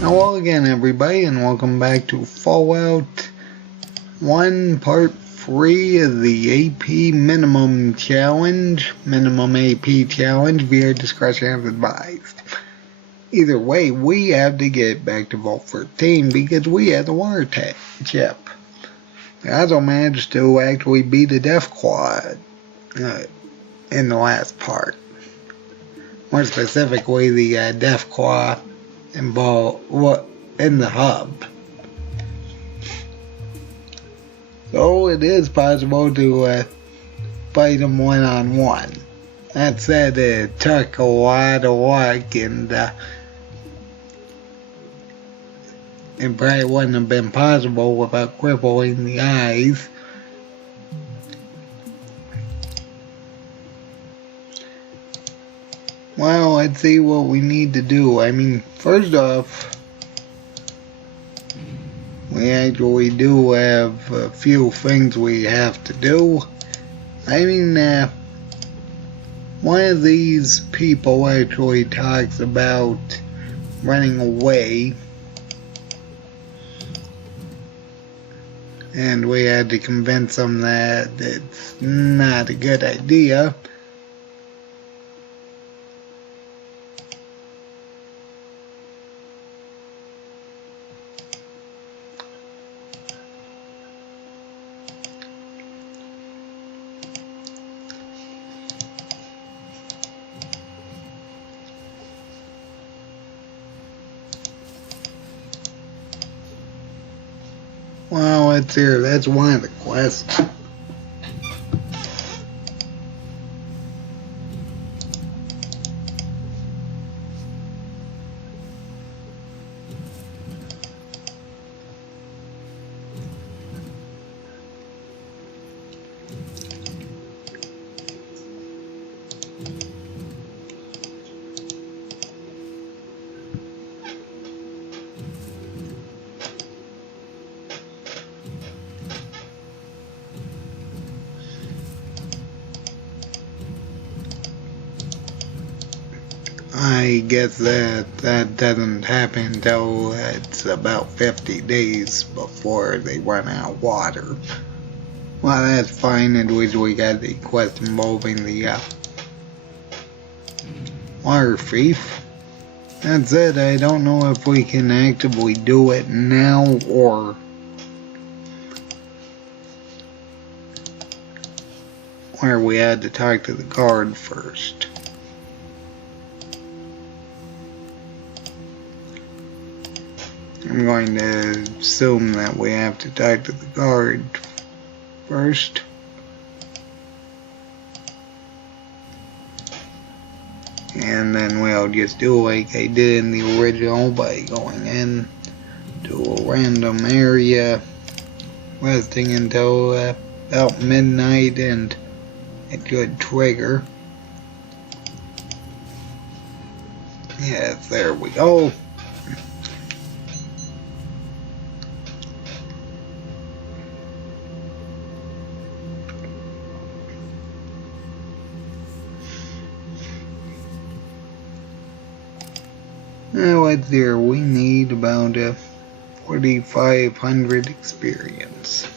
Hello again, everybody, and welcome back to Fallout 1 Part 3 of the AP Minimum Challenge. Minimum AP Challenge via discretion as advised. Either way, we have to get back to Vault 13 because we had the water chip. I also managed to actually beat a Deathclaw in the last part. More specifically, the Deathclaw in the hub. So it is possible to fight them one-on-one. That said, it took a lot of luck, and it probably wouldn't have been possible without crippling the eyes. Well, let's see what we need to do. I mean, first off, we actually do have a few things we have to do. I mean, one of these people actually talks about running away, and we had to convince them that it's not a good idea. Well, let's hear. That's one of the quests. I guess that doesn't happen until it's about 50 days before they run out of water. Well, that's fine. At least we got the quest involving the water thief. That's it. I don't know if we can actively do it now or where we had to talk to the guard first. I'm going to assume that we have to talk to the guard first. And then we'll just do like I did in the original by going in to a random area, resting until about midnight, and it should trigger. Yes, there we go. Now let's see here, we need about 4,500 experience.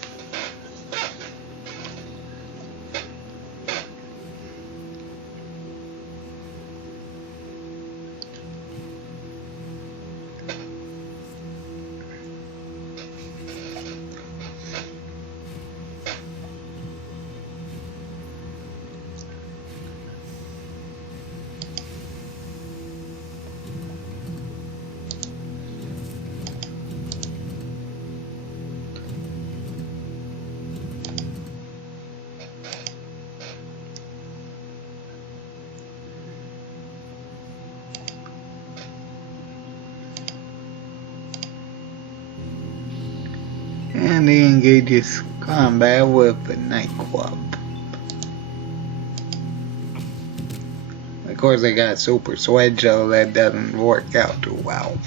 And he engages combat with the nightclub. Of course, they got super swedge, so that doesn't work out too well.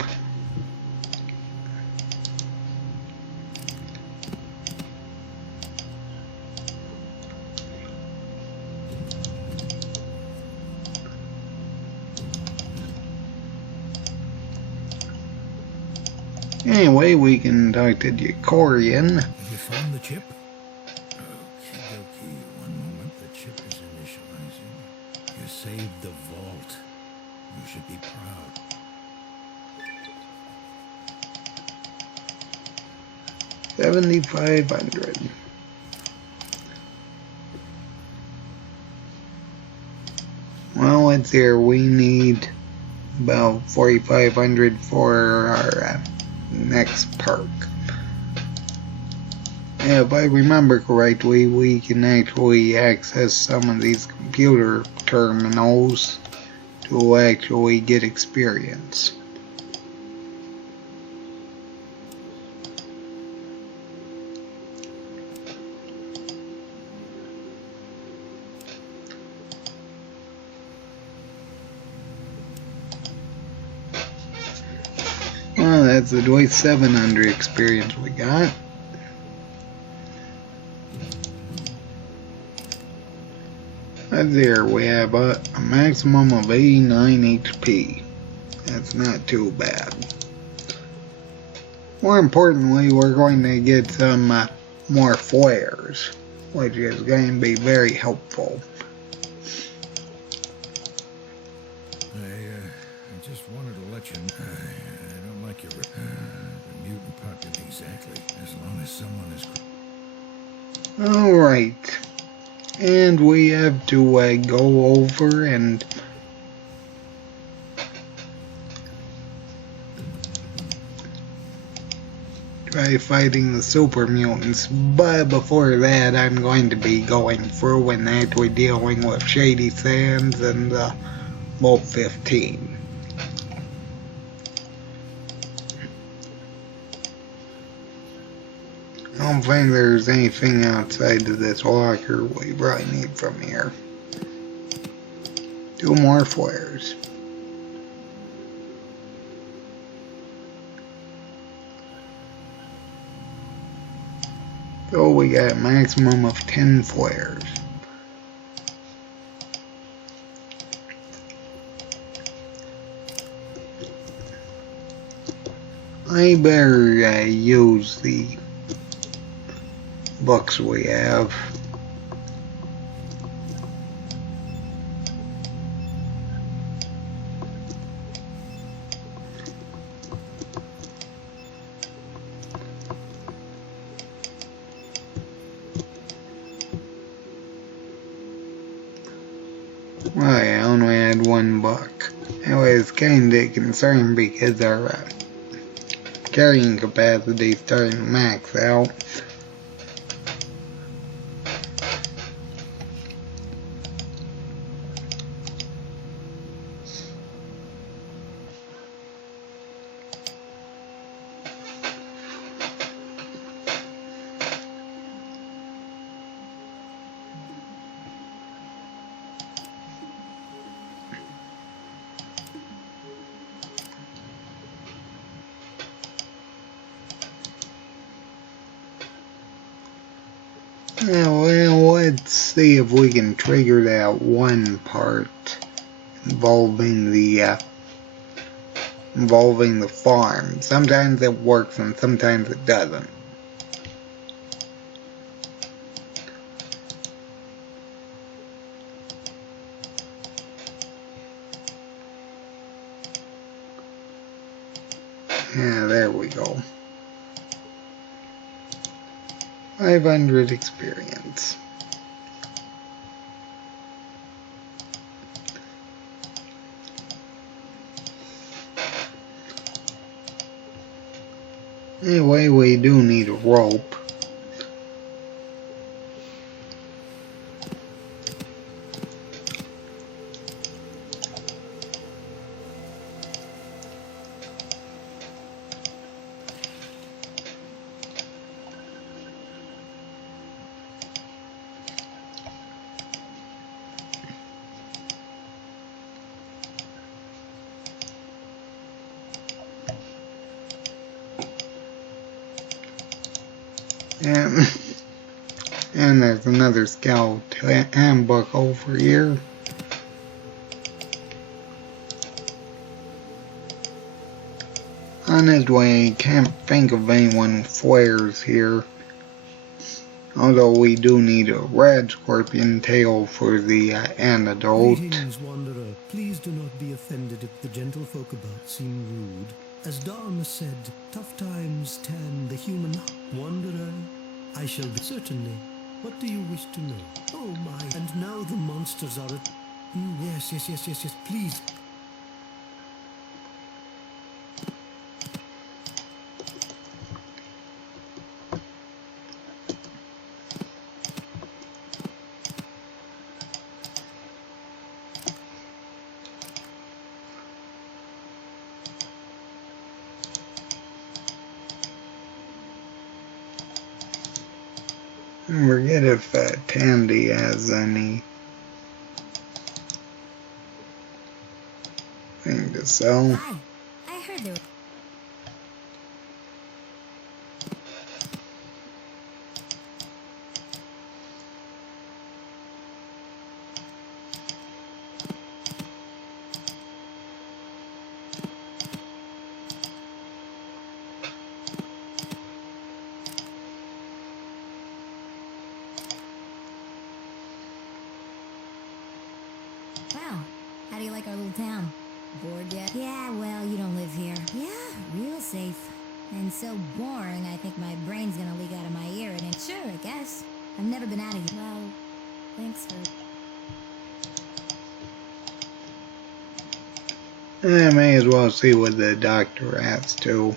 Anyway, we can talk to Jacorian. Have you found the chip? Okay. 1 moment. The chip is initializing. You saved the vault. You should be proud. $7,500. Well, let's see here. We need about $4,500 for our next perk. Yeah, if I remember correctly, we can actually access some of these computer terminals to actually get experience. Well, that's the 700 experience we got. There we have a maximum of 89 HP. That's not too bad. More importantly, we're going to get some more flares, which is going to be very helpful. I just wanted to let you know. I don't like your the mutant population exactly. As long as someone is. Alright. And we have to go over and try fighting the super mutants. But before that, I'm going to be going through and actually dealing with Shady Sands and Vault 15. I don't think there's anything outside of this locker we probably need from here. 2 more flares. So we got a maximum of 10 flares. I better use the books we have. Well, I only had 1 book. It was kinda concerning because our carrying capacity is starting to max out. Yeah, well, let's see if we can trigger that one part involving the farm. Sometimes it works and sometimes it doesn't. Yeah, there we go. 500 experience. Anyway, we do need a rope. And there's another scout handbook over here. On his way, can't think of anyone with flares here. Although we do need a red scorpion tail for the antidote. Greetings, Wanderer. Please do not be offended if the gentlefolk about seem rude. As Dharma said, tough times tan the human Wanderer. I shall be certainly. What do you wish to know? Oh my, and now the monsters are at... Yes, please. I forget if Tandy has any thing to sell. Hi. I heard there. Wow. How do you like our little town? Bored yet? Yeah, well, you don't live here. Yeah, real safe. And so boring, I think my brain's gonna leak out of my ear, and sure, I guess. I've never been out of here. Well, thanks for... I may as well see what the doctor has too.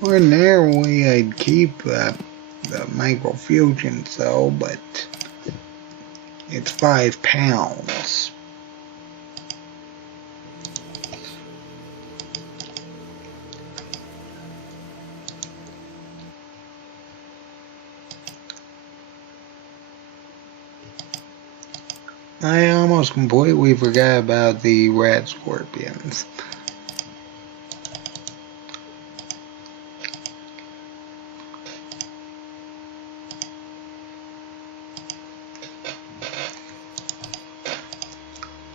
Ordinarily, I'd keep the microfusion cell, but it's £5. I almost completely forgot about the rat scorpions.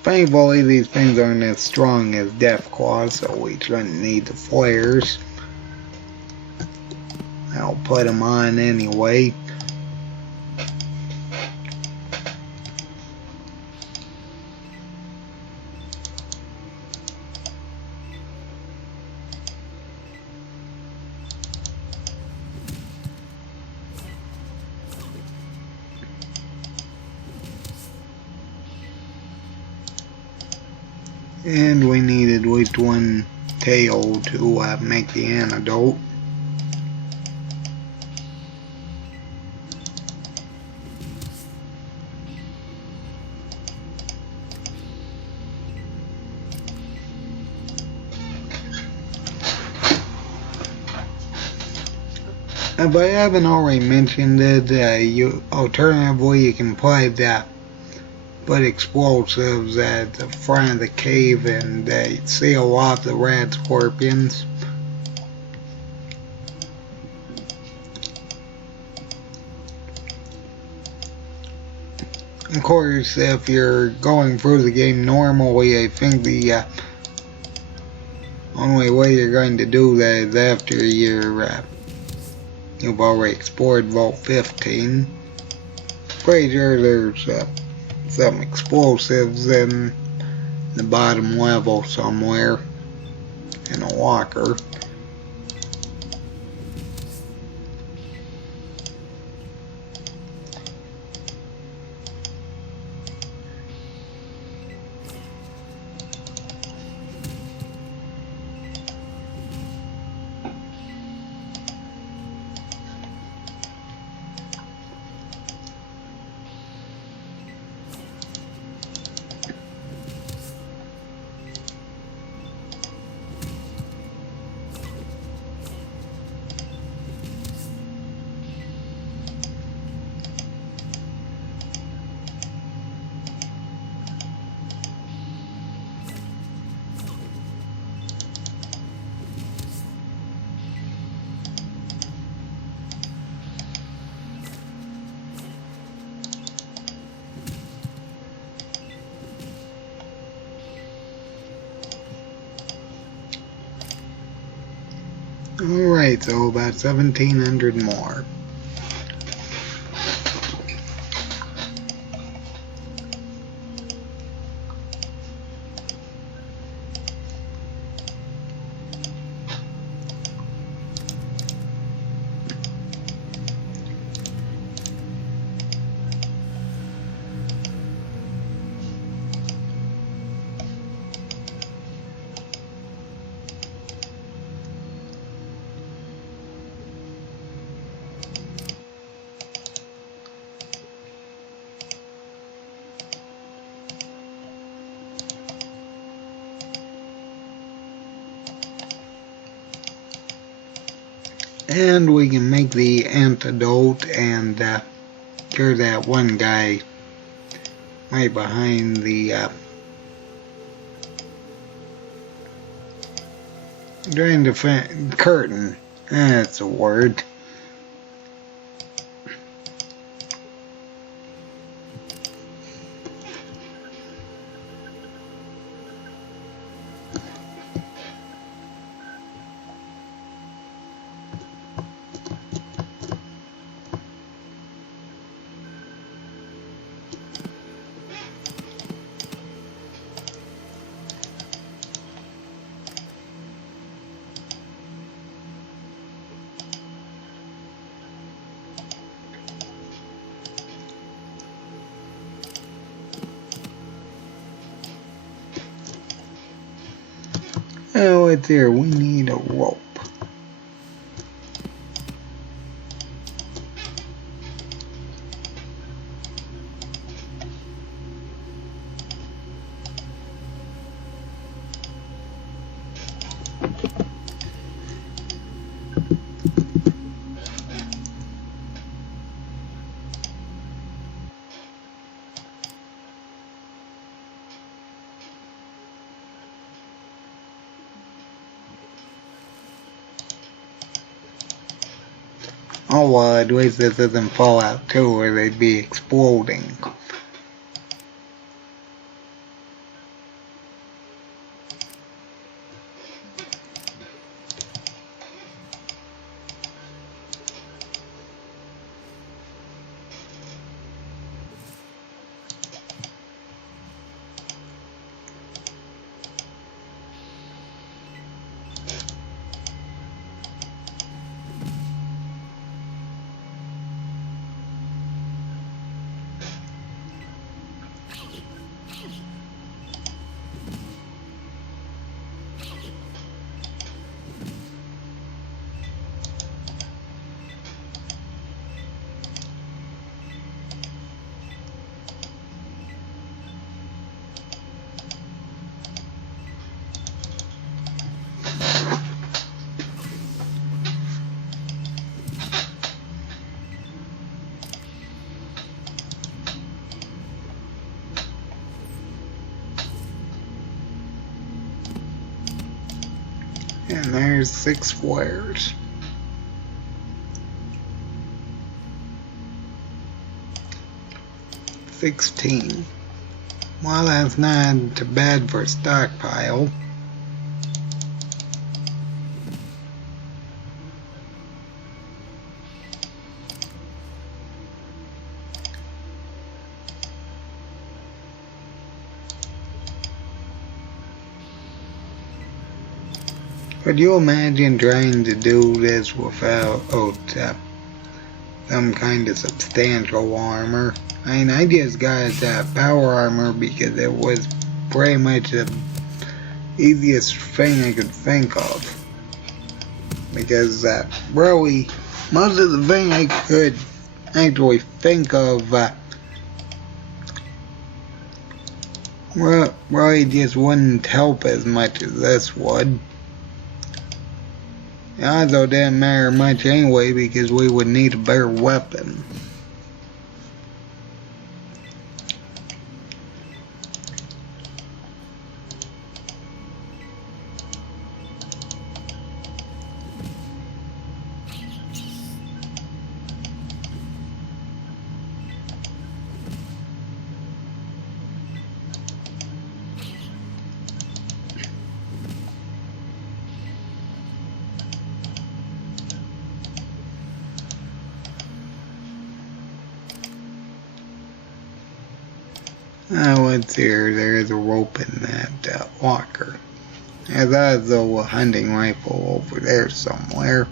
Thankfully, these things aren't as strong as Deathclaw, so we shouldn't need the flares. I'll put them on anyway. And we need at least one tail to make the antidote. If I haven't already mentioned it, alternatively you can put explosives at the front of the cave and they seal off the rat scorpions. Of course, if you're going through the game normally, I think the only way you're going to do that is after you've already explored Vault 15. Pretty sure there's some explosives in the bottom level somewhere in a locker. Alright, so about 1,700 more. And we can make the antidote and cure that one guy right behind the during the curtain. That's a word. Oh, it's here. We need a rope. Oh, well, at least this isn't Fallout 2 where they'd be exploding. And there's 6 squares. $16. Well, that's not too bad for a stockpile. Could you imagine trying to do this without some kind of substantial armor? I mean, I just got power armor because it was pretty much the easiest thing I could think of. Because really, most of the thing I could actually think of really just wouldn't help as much as this would. It also didn't matter much anyway because we would need a better weapon. Let's see here, there is a rope in that locker. There's also a hunting rifle over there somewhere.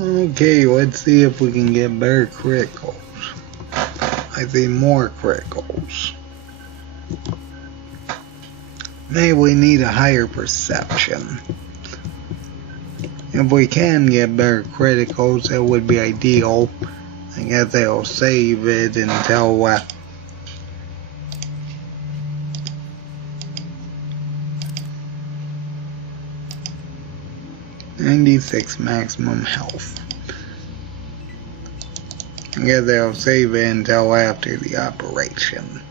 Okay, let's see if we can get better criticals. I see more criticals. Maybe we need a higher perception. If we can get better criticals, that would be ideal. I guess I'll save it until 96 maximum health. I guess I'll save it until after the operation.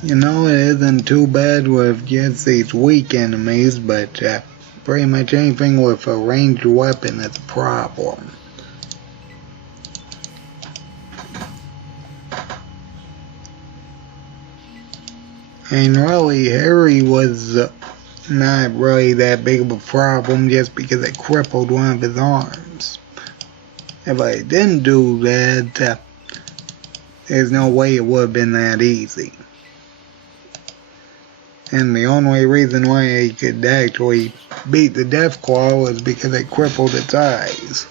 You know, it isn't too bad with just these weak enemies, but pretty much anything with a ranged weapon is a problem. And really, Harry was not really that big of a problem just because it crippled one of his arms. If I didn't do that, there's no way it would have been that easy. And the only reason why he could actually beat the Deathclaw was because it crippled its eyes.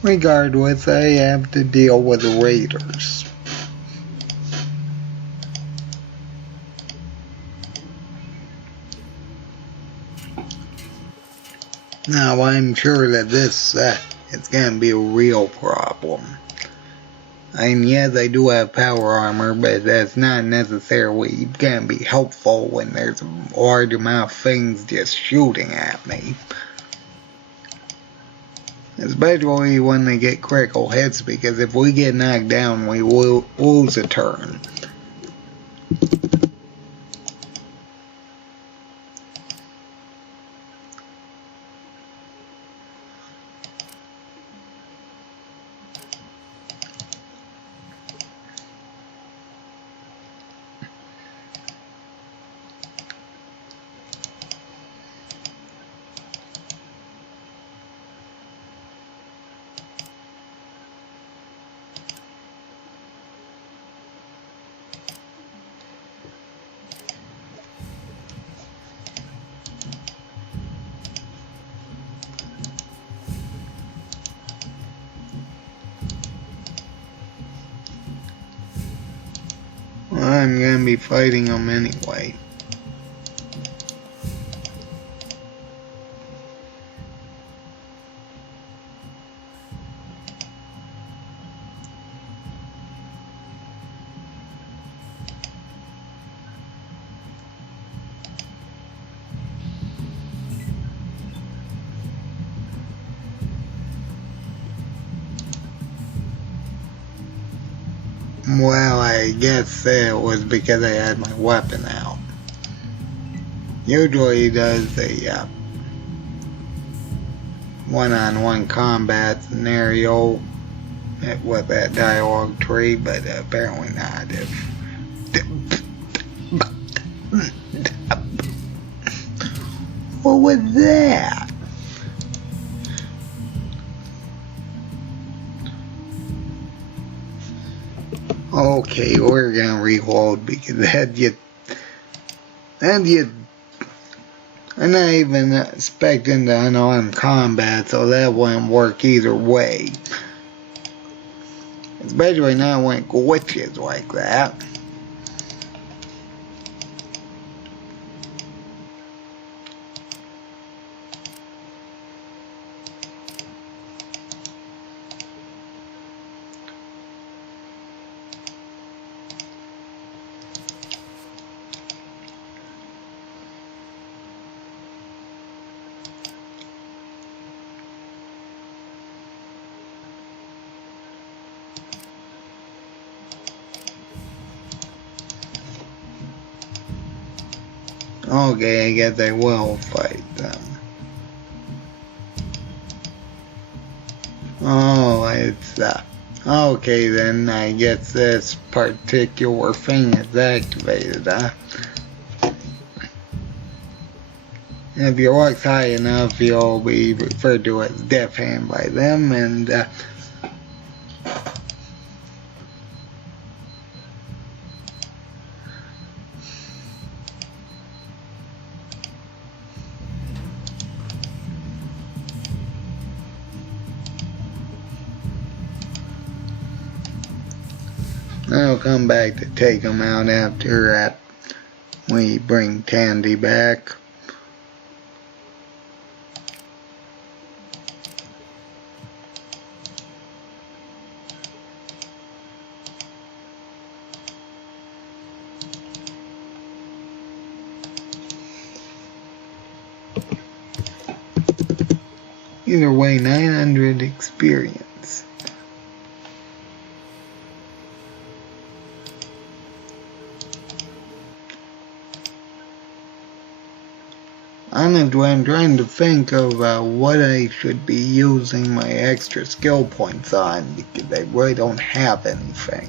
Regardless, I have to deal with the raiders. Now, I'm sure that this is going to be a real problem. I mean, yes, I do have power armor, but that's not necessarily going to be helpful when there's a large amount of things just shooting at me. Especially when they get critical hits, because if we get knocked down, we will lose a turn. I'm gonna be fighting them anyway. Well, I guess it was because I had my weapon out. Usually he does a one-on-one combat scenario with that dialogue tree, but apparently not. What was that? Okay, we're gonna reload because I'm not even expecting to unarmed combat, so that wouldn't work either way. Especially not when it glitches like that. Okay, I guess I will fight them. Oh, it's okay then, I guess this particular thing is activated, huh? If your luck's high enough, you'll be referred to as Death Hand by them, and I'll come back to take them out after We bring Tandy back. Either way, 900 experience. Honestly, I'm trying to think of what I should be using my extra skill points on, because I really don't have anything.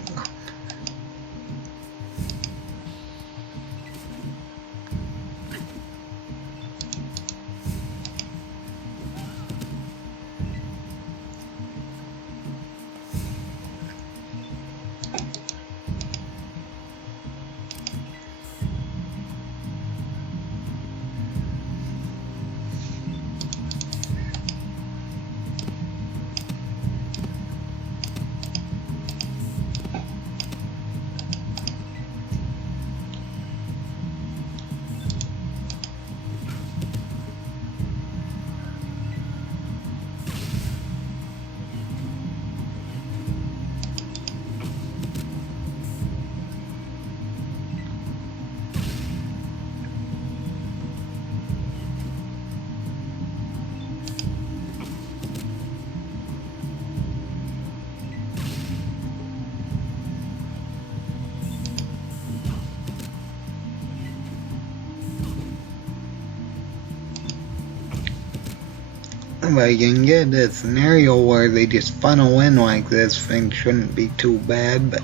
If I can get a scenario where they just funnel in like this, things shouldn't be too bad, but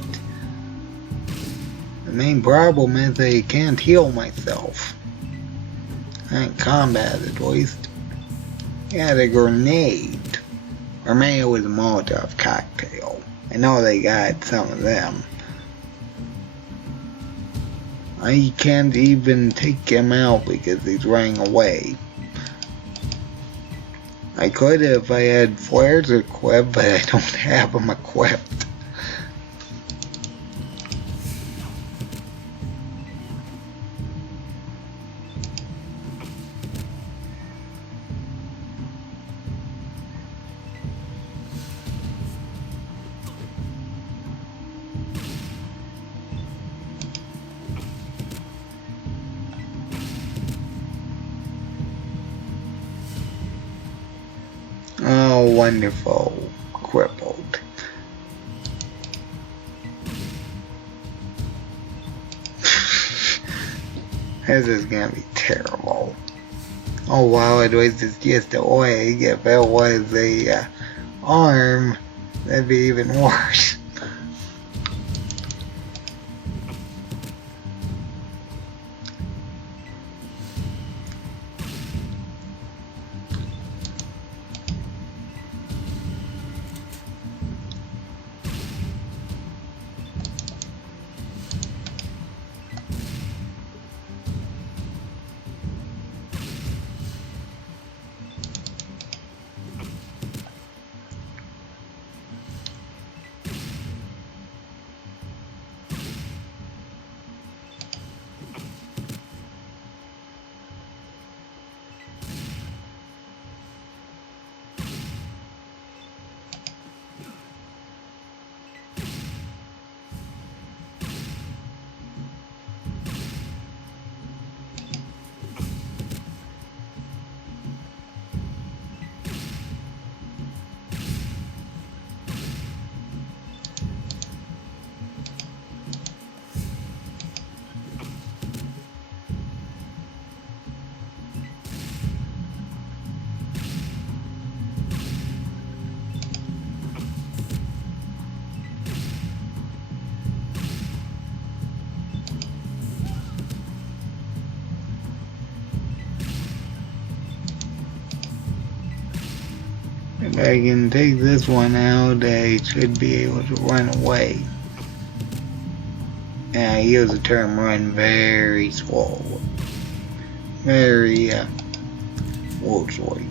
the main problem is I can't heal myself. Not in combat, at least. Yeah, the grenade. Or maybe it was a Molotov cocktail. I know they got some of them. I can't even take him out because he's running away. I could if I had flares equipped, but I don't have them equipped. Oh, wonderful. Crippled. This is gonna be terrible. Oh wow, it was just a leg. If it was a arm, that'd be even worse. If I can take this one out, I should be able to run away. And I use the term run very slow. Very, loosely.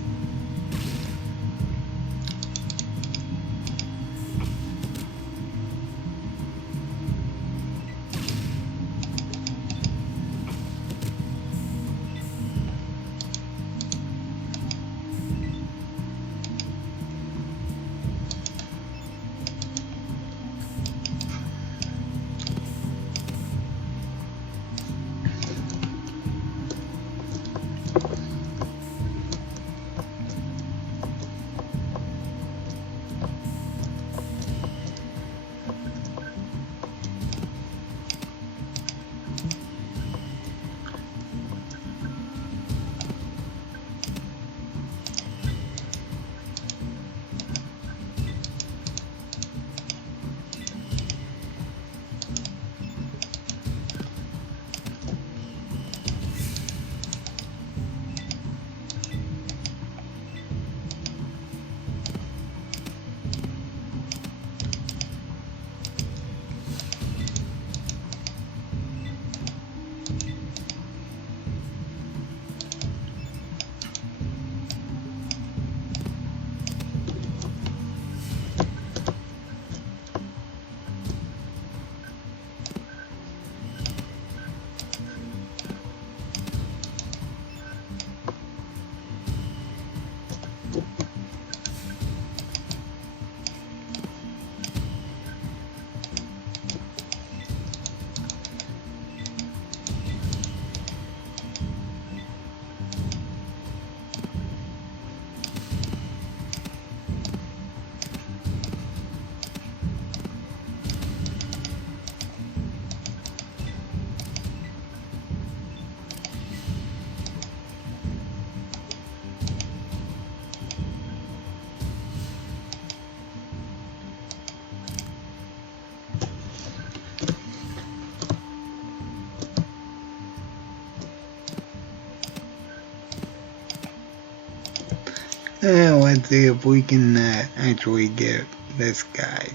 Let's see if we can actually get this guy.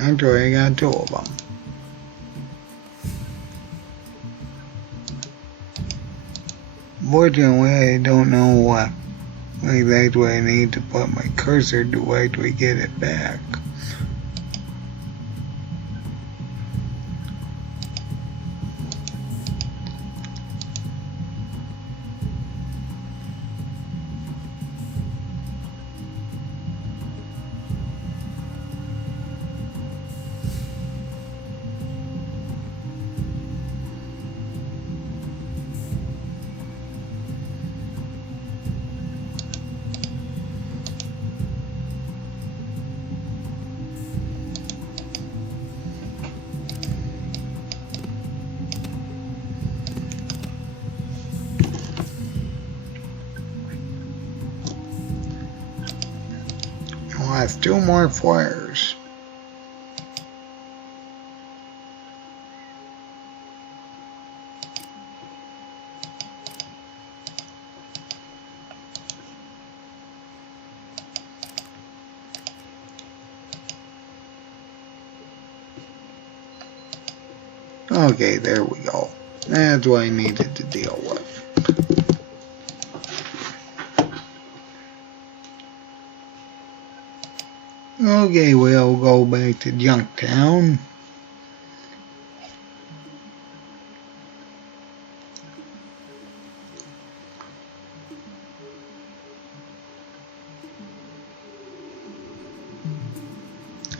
Actually, I got two of them. Fortunately, I don't know what exactly I need to put my cursor to actually get it back. Lost two more flares. Okay, there we go. That's what I needed to deal with. Okay, we'll go back to Junktown.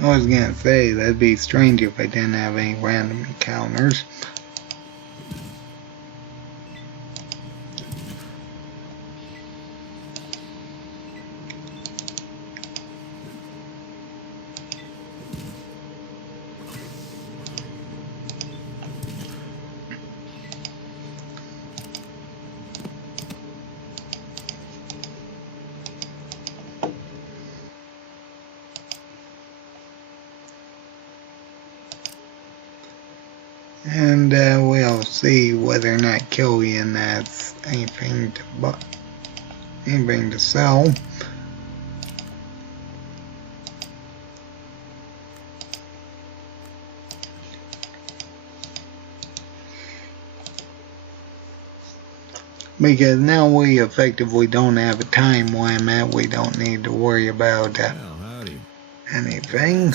I was gonna say, that'd be strange if I didn't have any random encounters. And we'll see whether or not Killian has anything to sell. Because now we effectively don't have a time limit, we don't need to worry about anything.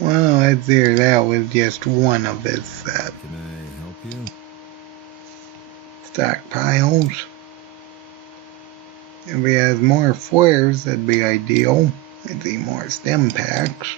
Well, let's hear that was just one of his Can I help you? stockpiles. If he has more flares, that'd be ideal. I'd see more stem packs.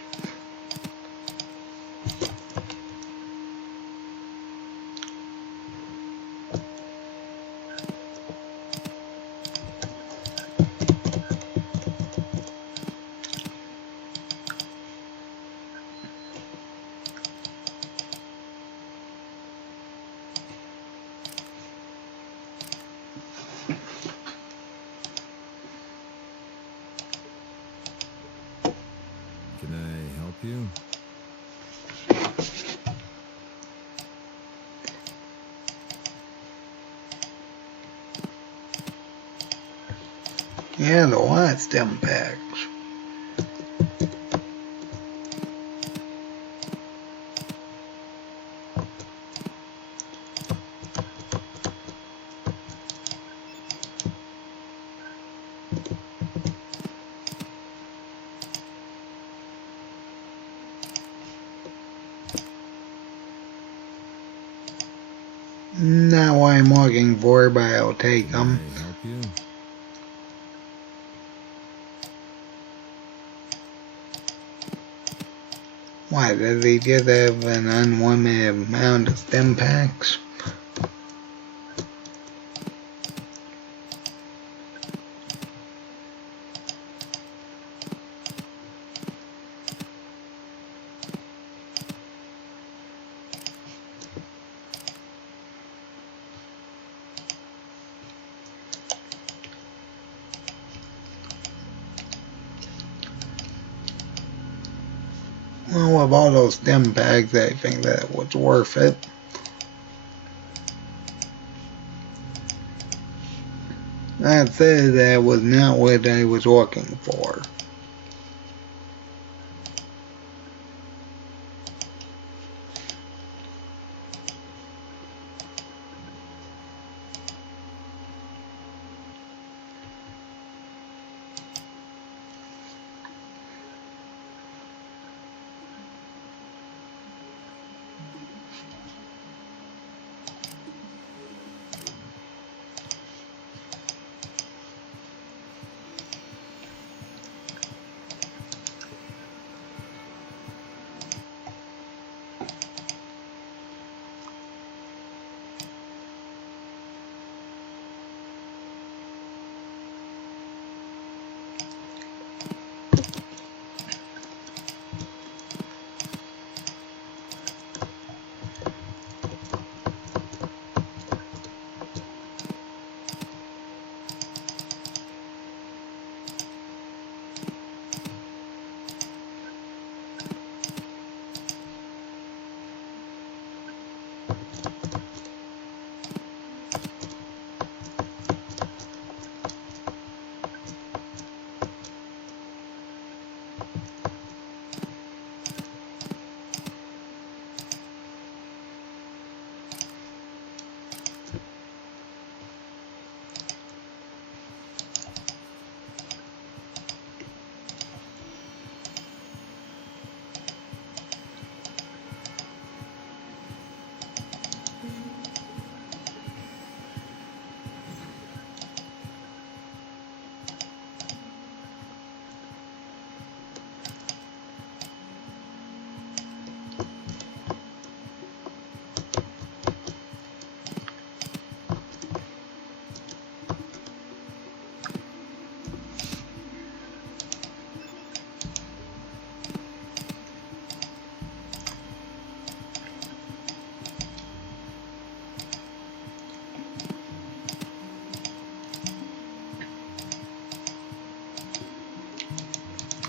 Can I help you? Yeah, the lot stem packs. looking for, but I'll take them. May I help you? Why, does he just have an unlimited amount of stim packs? Well, with all those stim packs, I think that was worth it. That said, that was not what I was looking for.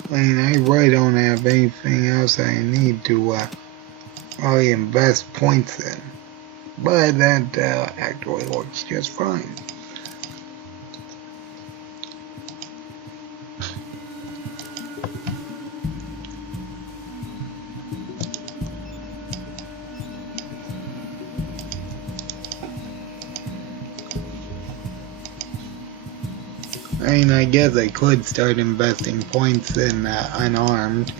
I mean, I really don't have anything else I need to really invest points in. But that actually works just fine. I mean, I guess I could start investing points in unarmed.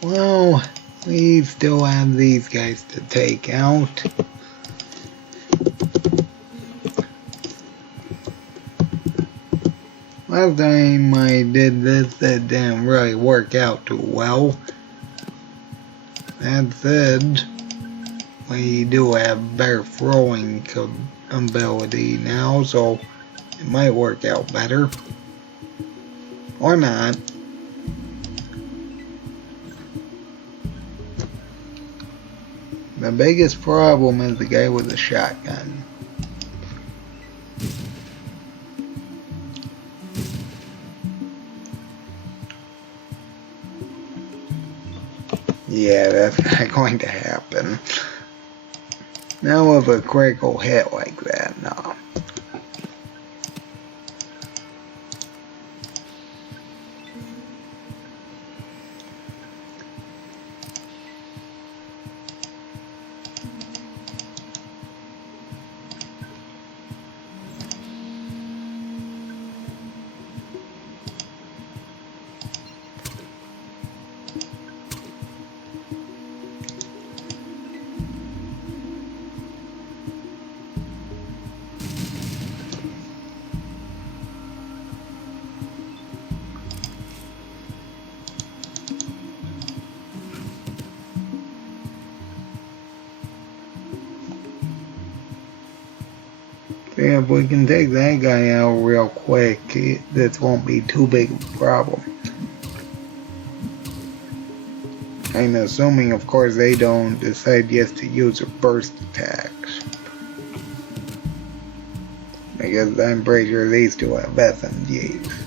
Well, we still have these guys to take out. Last time I did this, it didn't really work out too well. That said, we do have better throwing ability now, so it might work out better. Or not. The biggest problem is the guy with the shotgun. Yeah, that's not going to happen. Not with a critical hit like that, no. Yeah, if we can take that guy out real quick, this won't be too big of a problem. I'm assuming, of course, they don't decide yet to use their burst attacks. Because I'm pretty sure these two have SMGs.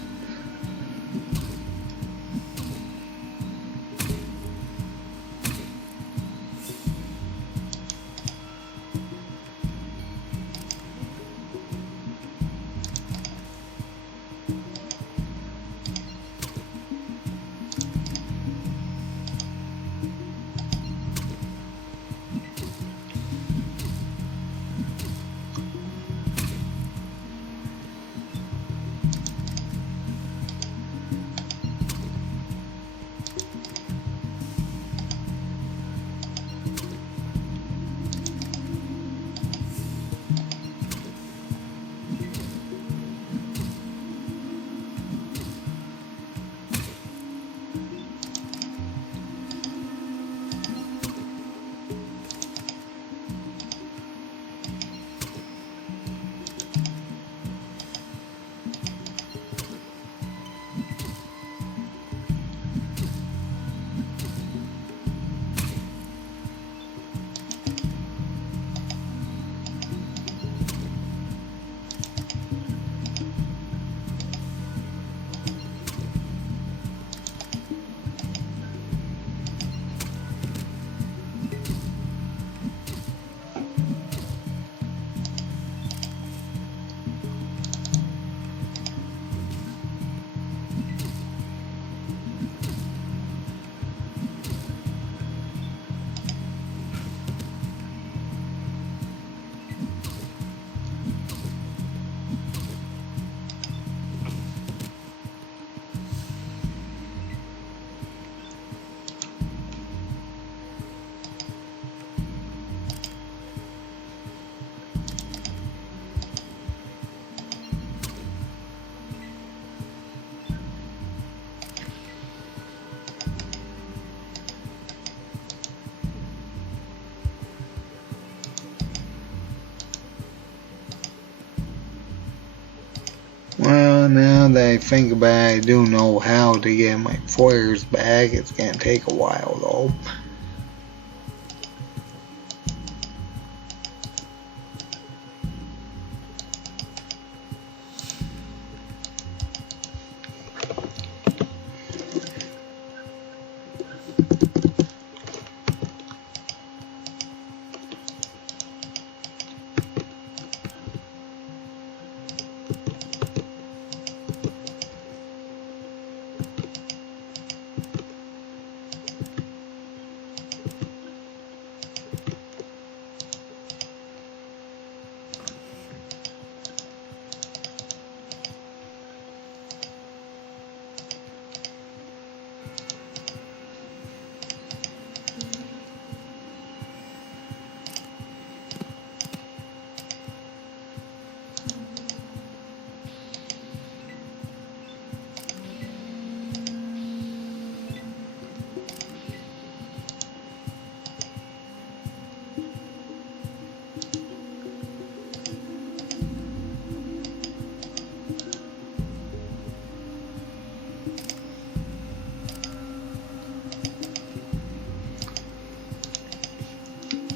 Well, now that I think about it, I do know how to get my flares back. It's gonna take a while though.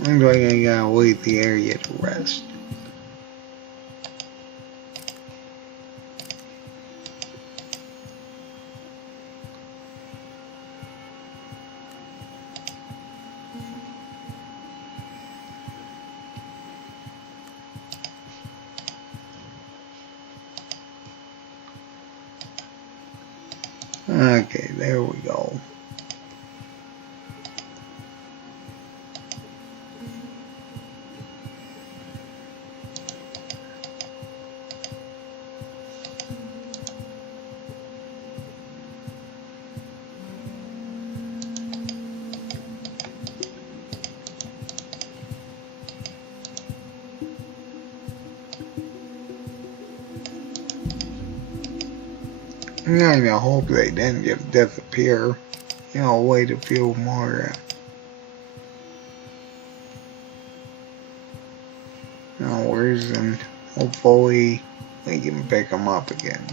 Looks like I gotta leave the area to rest. Okay, there we go. I kind of hope they didn't just disappear. You know, a way to feel more, worse, and hopefully we can pick them up again.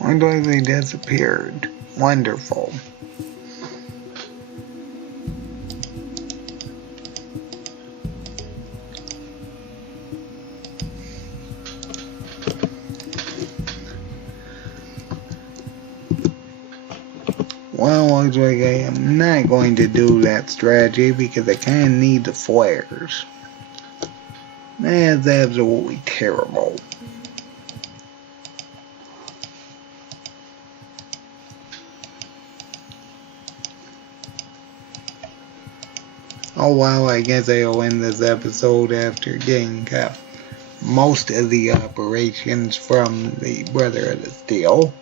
Looks like they disappeared. Wonderful. Well, looks like I am not going to do that strategy because I kind of need the flares. That's absolutely terrible. Oh well, I guess I'll end this episode after getting most of the operations from the Brotherhood of Steel.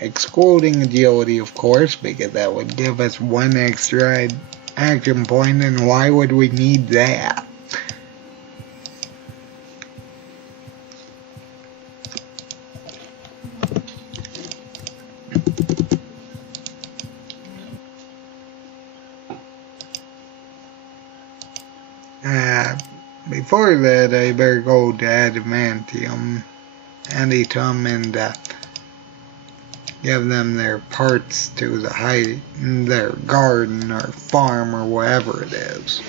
Excluding agility, of course, because that would give us one extra action point, and why would we need that? Before that, I better go to Adamantium, and give them their parts to their garden or farm or wherever it is.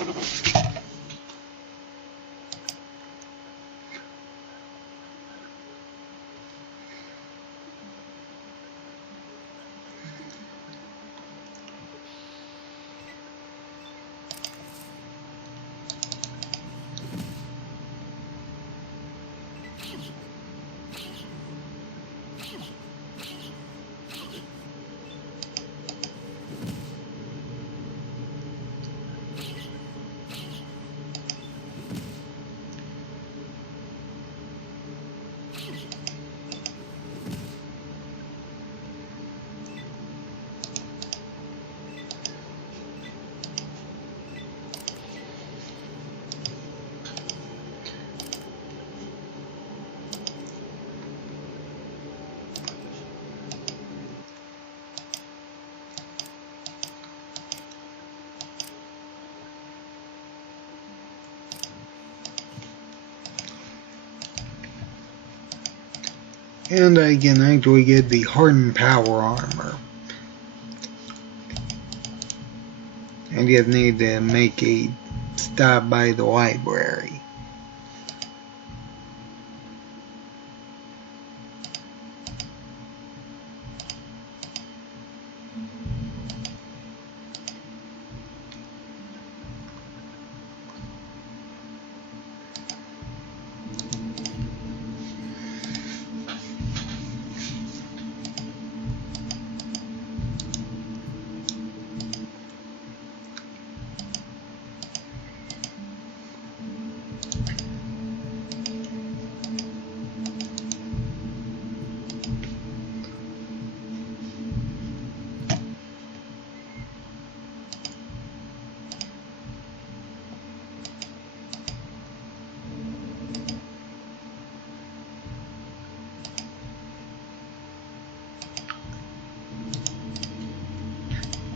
And I can actually get the hardened power armor. I just need to make a stop by the library.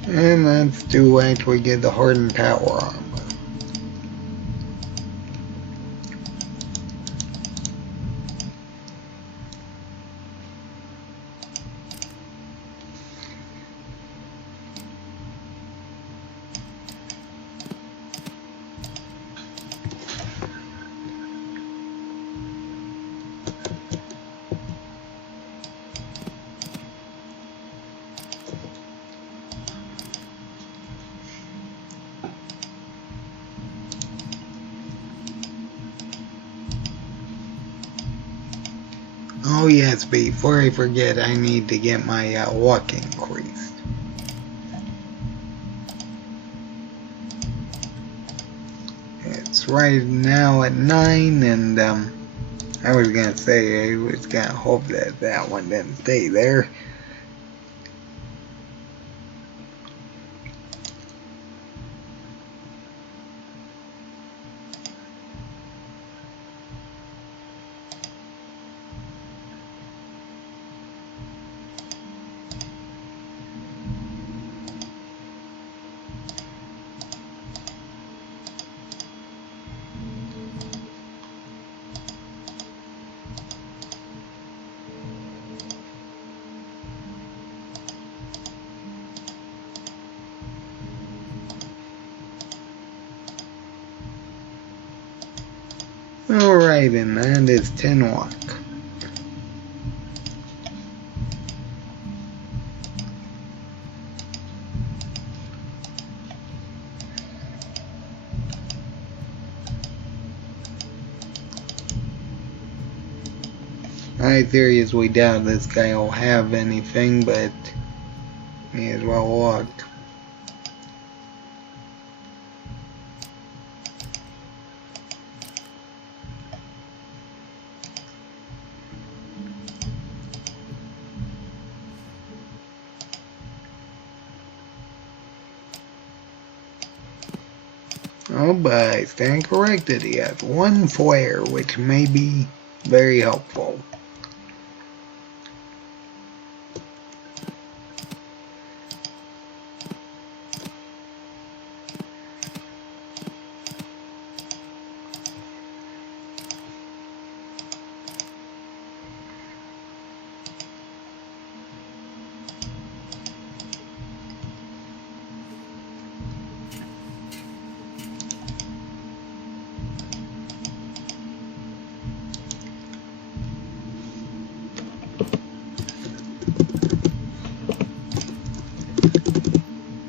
And that's to actually get the hardened power armor. Oh yes, before I forget, I need to get my luck increased. It's right now at 9, and I was gonna say I was gonna hope that that one didn't stay there. Alright, and that is 10 luck. I seriously doubt this guy will have anything, but may as well look. Oh, but I stand corrected. He has 1 flare, which may be very helpful.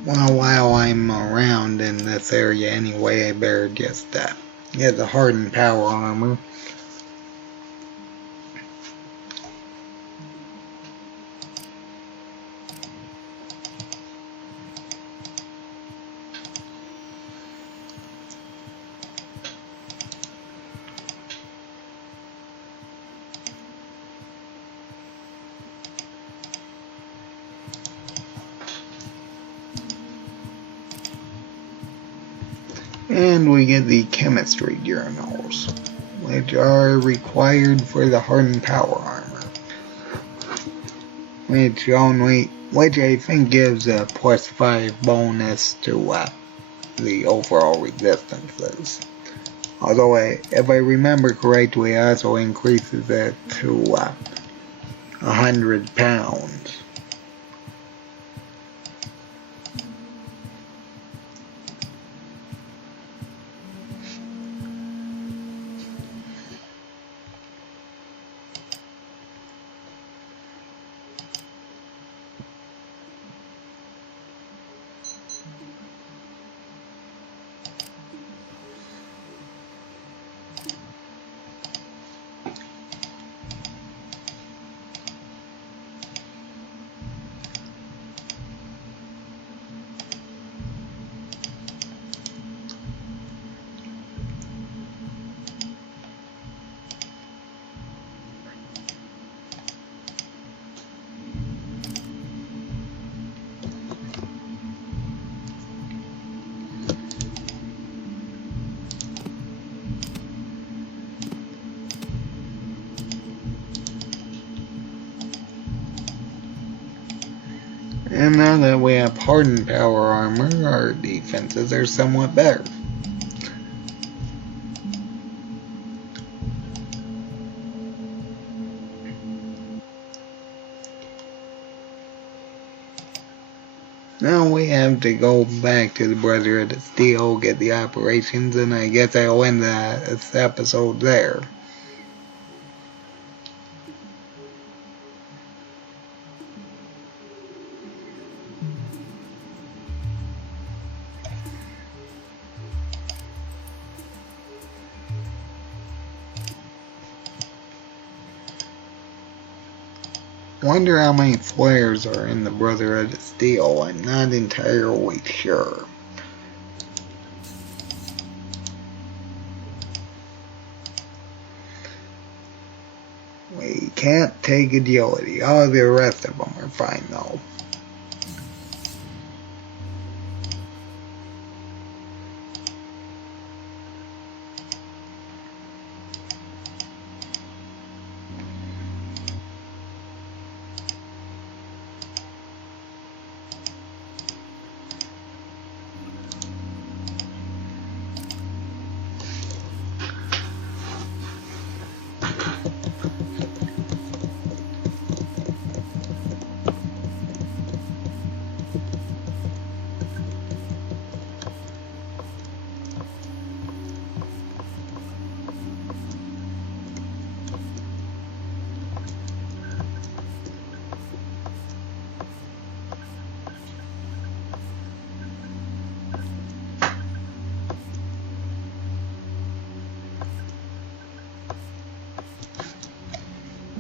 Well, while I'm around in this area anyway, I better just get the hardened power armor. And we get the chemistry journals, which are required for the hardened power armor, which I think gives a +5 bonus to the overall resistances. Although if I remember correctly, it also increases it to 100 pounds. And now that we have hardened power armor, our defenses are somewhat better. Now we have to go back to the Brotherhood of Steel, get the operations, and I guess I'll end this episode there. Wonder how many flares are in the Brotherhood of Steel. I'm not entirely sure. We can't take agility. All the rest of them are fine though.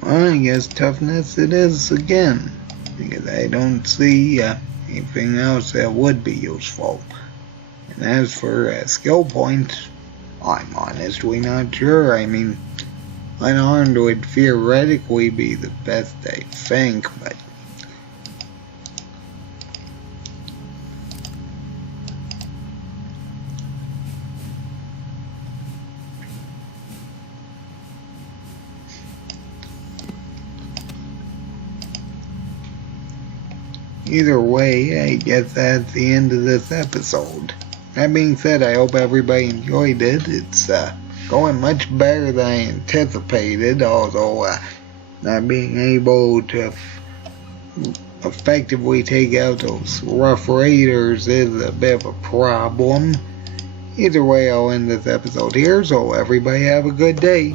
Well, I guess toughness it is again, because I don't see anything else that would be useful. And as for skill points, I'm honestly not sure. I mean, unarmed would theoretically be the best, I think, but either way, I guess that's the end of this episode. That being said, I hope everybody enjoyed it. It's going much better than I anticipated, although not being able to effectively take out those rough raiders is a bit of a problem. Either way, I'll end this episode here, so everybody have a good day.